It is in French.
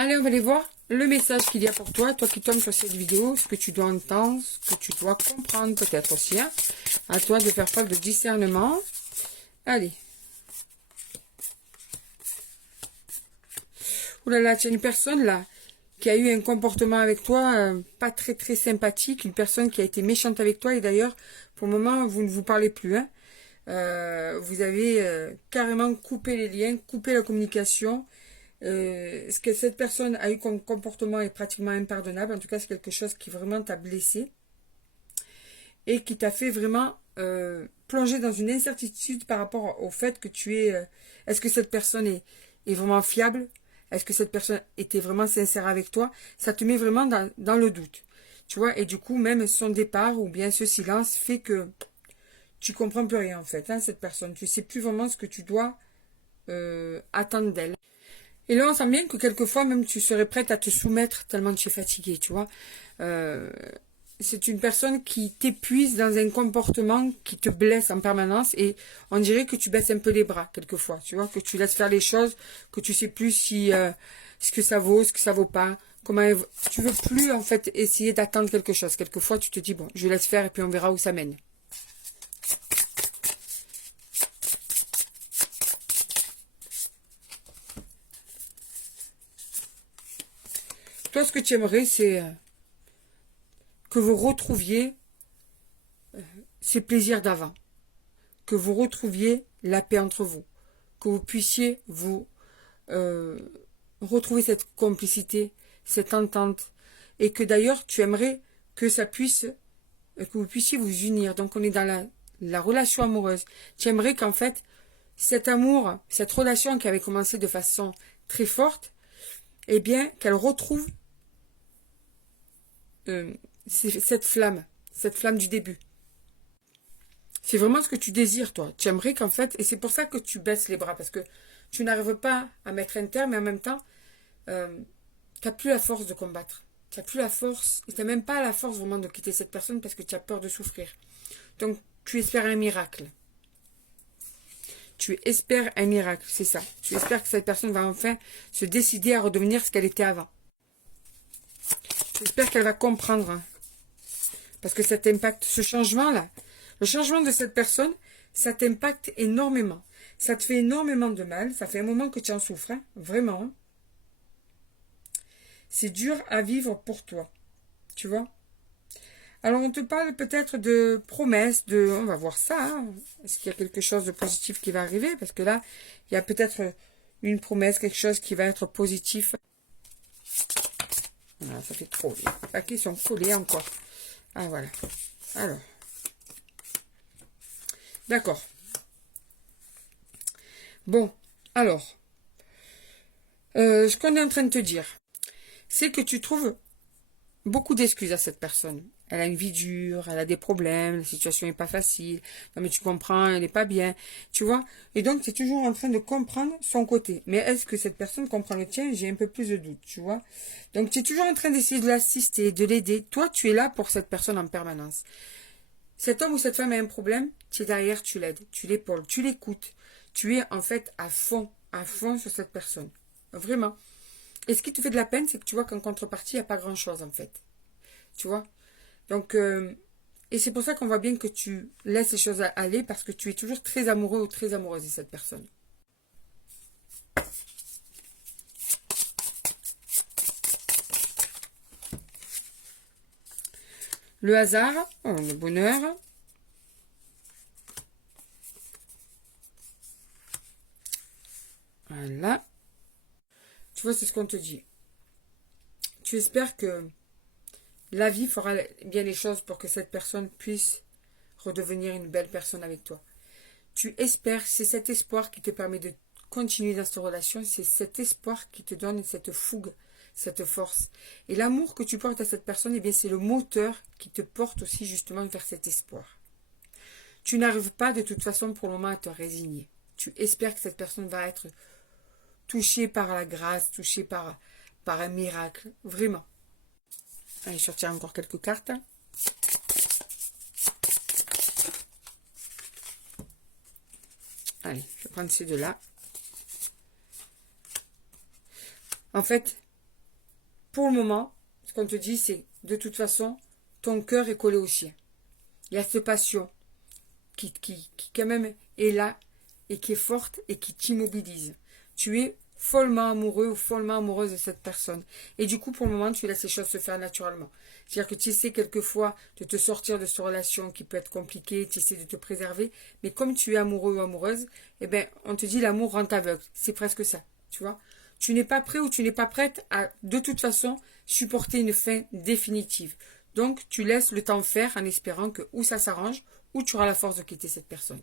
Allez, on va aller voir le message qu'il y a pour toi, toi qui tombes sur cette vidéo, ce que tu dois entendre, ce que tu dois comprendre peut-être aussi. Hein. À toi de faire preuve de discernement. Allez. Ouh là là, tu as une personne là qui a eu un comportement avec toi pas très sympathique, une personne qui a été méchante avec toi et d'ailleurs, pour le moment, vous ne vous parlez plus. Hein. Vous avez carrément coupé les liens, coupé la communication. Ce que cette personne a eu comme comportement est pratiquement impardonnable. En tout cas, c'est quelque chose qui vraiment t'a blessé et qui t'a fait vraiment plonger dans une incertitude par rapport au fait que tu es... est-ce que cette personne est vraiment fiable? Est-ce que cette personne était vraiment sincère avec toi? Ça te met vraiment dans le doute. Tu vois, et du coup, même son départ ou bien ce silence fait que tu comprends plus rien en fait, hein, cette personne. Tu sais plus vraiment ce que tu dois attendre d'elle. Et là, on sent bien que quelquefois, même tu serais prête à te soumettre tellement tu es fatiguée, tu vois. C'est une personne qui t'épuise dans un comportement qui te blesse en permanence et on dirait que tu baisses un peu les bras quelquefois, tu vois, que tu laisses faire les choses, que tu sais plus si ce que ça vaut, ce que ça vaut pas, comment tu veux plus en fait essayer d'attendre quelque chose. Quelquefois, tu te dis bon, je laisse faire et puis on verra où ça mène. Toi, ce que tu aimerais, c'est que vous retrouviez ces plaisirs d'avant, que vous retrouviez la paix entre vous, que vous puissiez vous retrouver cette complicité, cette entente, et que d'ailleurs tu aimerais que ça puisse, que vous puissiez vous unir. Donc on est dans la relation amoureuse. Tu aimerais qu'en fait cet amour, cette relation qui avait commencé de façon très forte, eh bien qu'elle retrouve cette flamme du début. C'est vraiment ce que tu désires, toi. Tu aimerais qu'en fait, et c'est pour ça que tu baisses les bras, parce que tu n'arrives pas à mettre un terme, mais en même temps, tu n'as plus la force de combattre. Tu n'as plus la force, et tu n'as même pas la force vraiment de quitter cette personne parce que tu as peur de souffrir. Donc, tu espères un miracle. Tu espères un miracle, c'est ça. Tu espères que cette personne va enfin se décider à redevenir ce qu'elle était avant. Tu espères qu'elle va comprendre. Hein. Parce que ça t'impacte, ce changement-là, le changement de cette personne, ça t'impacte énormément. Ça te fait énormément de mal. Ça fait un moment que tu en souffres, hein, vraiment. Hein. C'est dur à vivre pour toi. Tu vois? Alors, on te parle peut-être de promesses, on va voir ça. Hein. Est-ce qu'il y a quelque chose de positif qui va arriver? Parce que là, il y a peut-être une promesse, quelque chose qui va être positif. Voilà, ça fait trop. Les paquets sont collés encore. Ah, voilà. Alors. D'accord. Bon, alors. Ce qu'on est en train de te dire, c'est que tu trouves beaucoup d'excuses à cette personne. Elle a une vie dure, elle a des problèmes, la situation n'est pas facile. Non mais tu comprends, elle n'est pas bien. Tu vois? Et donc tu es toujours en train de comprendre son côté. Mais est-ce que cette personne comprend le tien? J'ai un peu plus de doute, tu vois? Donc tu es toujours en train d'essayer de l'assister, de l'aider. Toi, tu es là pour cette personne en permanence. Cet homme ou cette femme a un problème, tu es derrière, tu l'aides, tu l'épaules, tu l'écoutes. Tu es en fait à fond sur cette personne. Vraiment. Et ce qui te fait de la peine, c'est que tu vois qu'en contrepartie, il n'y a pas grand-chose en fait. Tu vois? Donc, et c'est pour ça qu'on voit bien que tu laisses les choses aller parce que tu es toujours très amoureux ou très amoureuse de cette personne. Le hasard, le bonheur. Voilà. Tu vois, c'est ce qu'on te dit. Tu espères que la vie fera bien les choses pour que cette personne puisse redevenir une belle personne avec toi. Tu espères, c'est cet espoir qui te permet de continuer dans cette relation, c'est cet espoir qui te donne cette fougue, cette force. Et l'amour que tu portes à cette personne, eh bien, c'est le moteur qui te porte aussi justement vers cet espoir. Tu n'arrives pas de toute façon pour le moment à te résigner. Tu espères que cette personne va être touchée par la grâce, touchée par un miracle, vraiment. Allez, je retire encore quelques cartes. Allez, je vais prendre ces deux-là. En fait, pour le moment, ce qu'on te dit, c'est de toute façon, ton cœur est collé au sien. Il y a cette passion qui quand même est là et qui est forte et qui t'immobilise. Tu es follement amoureux ou follement amoureuse de cette personne. Et du coup, pour le moment, tu laisses les choses se faire naturellement. C'est-à-dire que tu essaies quelquefois de te sortir de cette relation qui peut être compliquée, tu essaies de te préserver, mais comme tu es amoureux ou amoureuse, eh ben, on te dit l'amour rend aveugle. C'est presque ça, tu vois. Tu n'es pas prêt ou tu n'es pas prête à, de toute façon, supporter une fin définitive. Donc, tu laisses le temps faire en espérant que ou ça s'arrange, ou tu auras la force de quitter cette personne.